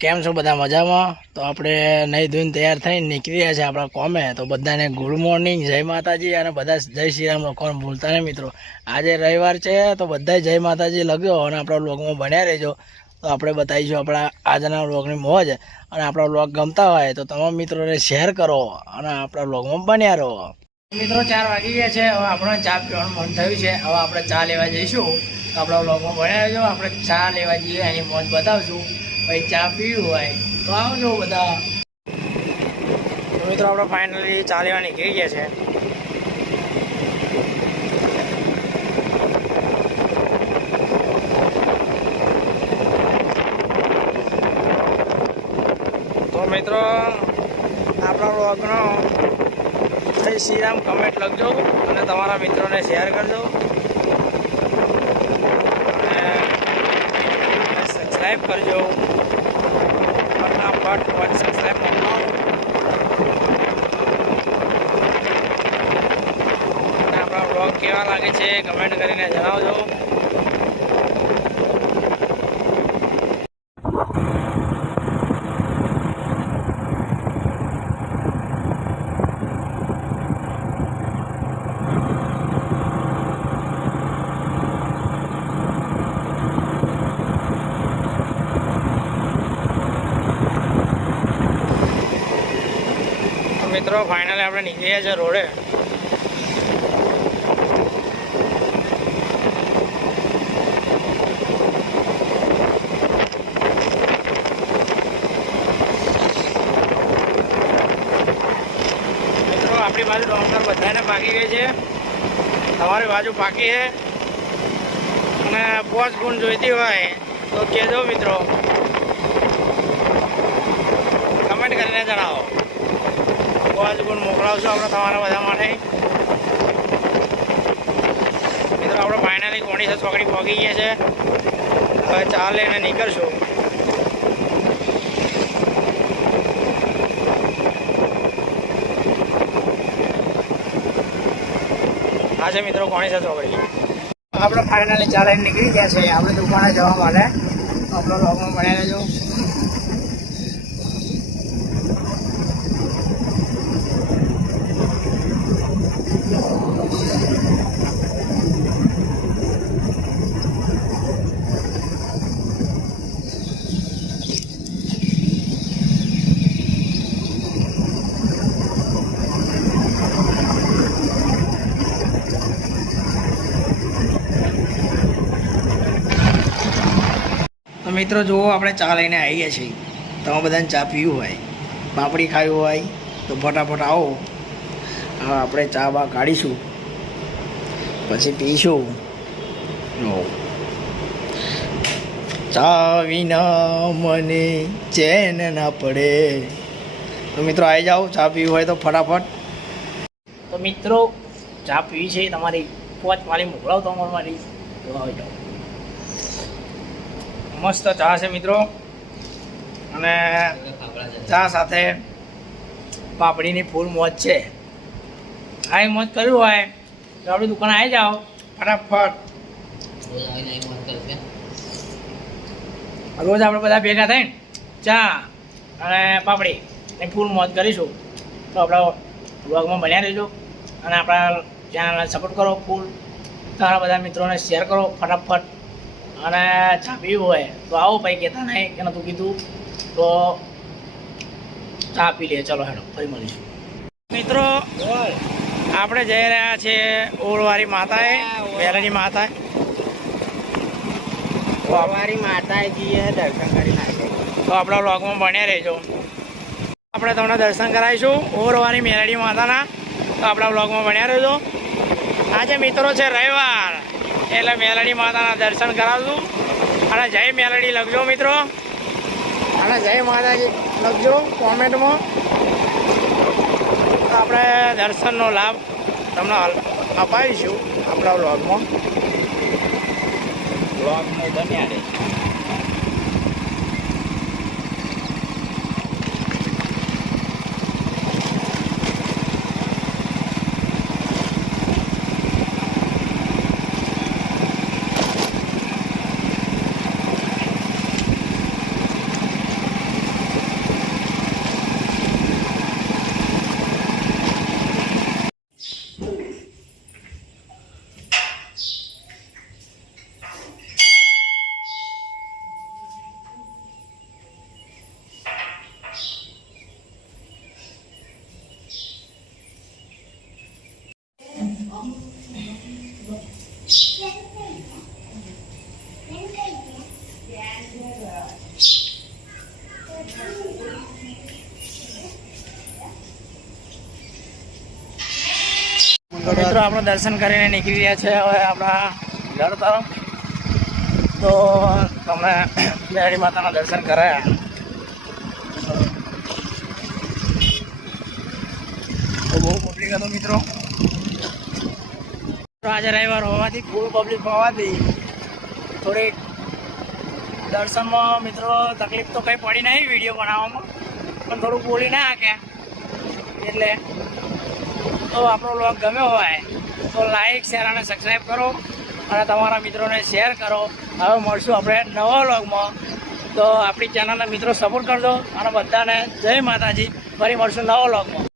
કેમ છો બધા મજામાં? તો આપણે નહીં ધોઈને તૈયાર થઈને નીકળી રહ્યા છે આપણા કોમે. તો બધાને ગુડ મોર્નિંગ જય માતાજી અને બધા જય શ્રી રામ લખવાનું ભૂલતા નહીં મિત્રો. આજે રવિવાર છે, તો બધા જય માતાજી લગ્યો અને આપણા લોગમાં બન્યા રહેજો. તો આપણે બતાવીશું આપણા આજના લોગની મોજ અને આપણા લોગ ગમતા હોય તો તમામ મિત્રોને શેર કરો અને આપણા લોગમાં બન્યા રહો. મિત્રો, ચાર વાગી ગયા છે. હવે આપણે ચા પીવાનું મન થયું છે. હવે આપણે ચા લેવા જઈશું. તો આપણા લોગમાં બન્યા રહેજો. આપણે ચા લેવા જઈએ, એની મોજ બતાવશું. ભાઈ, ચા પીવી હોય તો આવજો બધા. મિત્રો, આપણે ફાઇનલી ચા લેવા નીકળી ગયા છે. તો મિત્રો, આપણા વ્લોગનો જય શ્રીરામ કમેન્ટ લખજો અને તમારા મિત્રોને શેર કરજો. સબસ્ક્રાઈબ કરજો ફટાફટ વન સબસ્ક્રાઈબ મોકલાવો અને આપણા વ્લોગ કેવા લાગે છે કમેન્ટ કરીને જણાવજો. મિત્રો ફાઇનલી આપણે નીકળ્યા છીએ રોડે મિત્રો આપણી બાજુ ડોંગર બધાને પાકી ગઈ છે. તમારી બાજુ પાકી છે. અને પોચ ગુણ જોઈતી હોય તો કહેજો મિત્રો. કમેન્ટ કરીને જણાવો. પોચ ગુણ મોકલાવશું આપણે તમારા બધા માટે? મિત્રો, આપણે ફાઇનલી કોણી છે ચોકડી પહોંચી ગયા છે? હવે ચાલે અને નીકળશું. આ મિત્રો, કોણી સાથે ચોકડી? આપણે ફાઇનલી ચાલે નીકળી ગયા છે. આપણે દુકાને જવા માટે. આપણો લોગમાં ભણ્યા રહેજો. મિત્રો, જુઓ, આપણે ચા લઈને આવી ગયા છીએ. તમે બધાને ચા પીવું હોય, પાપડી ખાવી હોય, તો ફટાફટ આવો. હા આપણે ચા બા કાઢીશું. પછી પીશું. ચા વિના મને ચેન ના પડે. તો મિત્રો આવી જાઓ, ચા પીવી હોય તો ફટાફટ. તો મિત્રો, ચા પીવી છે, તમારી પોચ વાળી મોકલાવ તમારી તો જાઓ. મસ્ત ચા છે મિત્રો. અને ચા સાથે પાપડીની ફૂલ મોજ છે. આ એ મોજ કર્યું હોય, તો આપણી દુકાન આવી જાઓ, ફટાફટ. રોજ આપણે બધા ભેગા થઈને ચા અને પાપડી ને ફૂલ મોજ કરીશું. તો આપણા બ્લોગમાં બન્યા રહેજો અને આપણા ચેનલને સપોર્ટ કરો ફૂલ. તમારા બધા મિત્રોને શેર કરો ફટાફટ. અને ચા પીવું હોય તો આવો ભાઈ કહેતા નહીં કે નતું કીધું તો ચા પી લે ચલો હેડો ફરી મળીશું. મિત્રો આપણે જઈ રહ્યા છીએ ઓળવારી માતાએ વેલણી માતાએ. સવારી માતાજીએ દર્શન કરી નાખે તો આપણા વ્લોગમાં બન્યા રહેજો. આપણે તમને દર્શન કરાવીશું ઓરવાની મેલડી માતાના. તો આપણા વ્લોગમાં બન્યા રહેજો. આજે મિત્રો છે રવિવાર. એટલે મેલડી માતાના દર્શન કરાવશું અને જય મેલડી લખજો મિત્રો. અને જય માતાજી લખજો કોમેન્ટમાં. આપણે દર્શનનો લાભ તમને અપાવીશું આપણા બ્લોગમાં વ્લોગમાં બન્યા રહેજો મિત્રો આપણે દર્શન કરીને નીકળી રહ્યા છે. હવે આપણા ઘર તરફ. તો તમે મેળી માતાના દર્શન કરાયા. તો બહુ પબ્લિક હતો મિત્રો. આજે રવિવાર હોવાથી ફૂલ પબ્લિક હોવાથી થોડીક દર્શનમાં મિત્રો તકલીફ તો કંઈ પડી નહીં વીડિયો બનાવવામાં. પણ થોડુંક બોલી ના હાક્યા. એટલે તો આપણો બ્લોગ ગમ્યો હોય, તો લાઈક શેર અને સબસ્ક્રાઈબ કરો અને તમારા મિત્રોને શેર કરો. હવે મળશું આપણે નવા વ્લોગમાં તો આપણી ચેનલના મિત્રો સપોર્ટ કરજો અને બધાને જય માતાજી. ફરી મળશું નવા વ્લોગમાં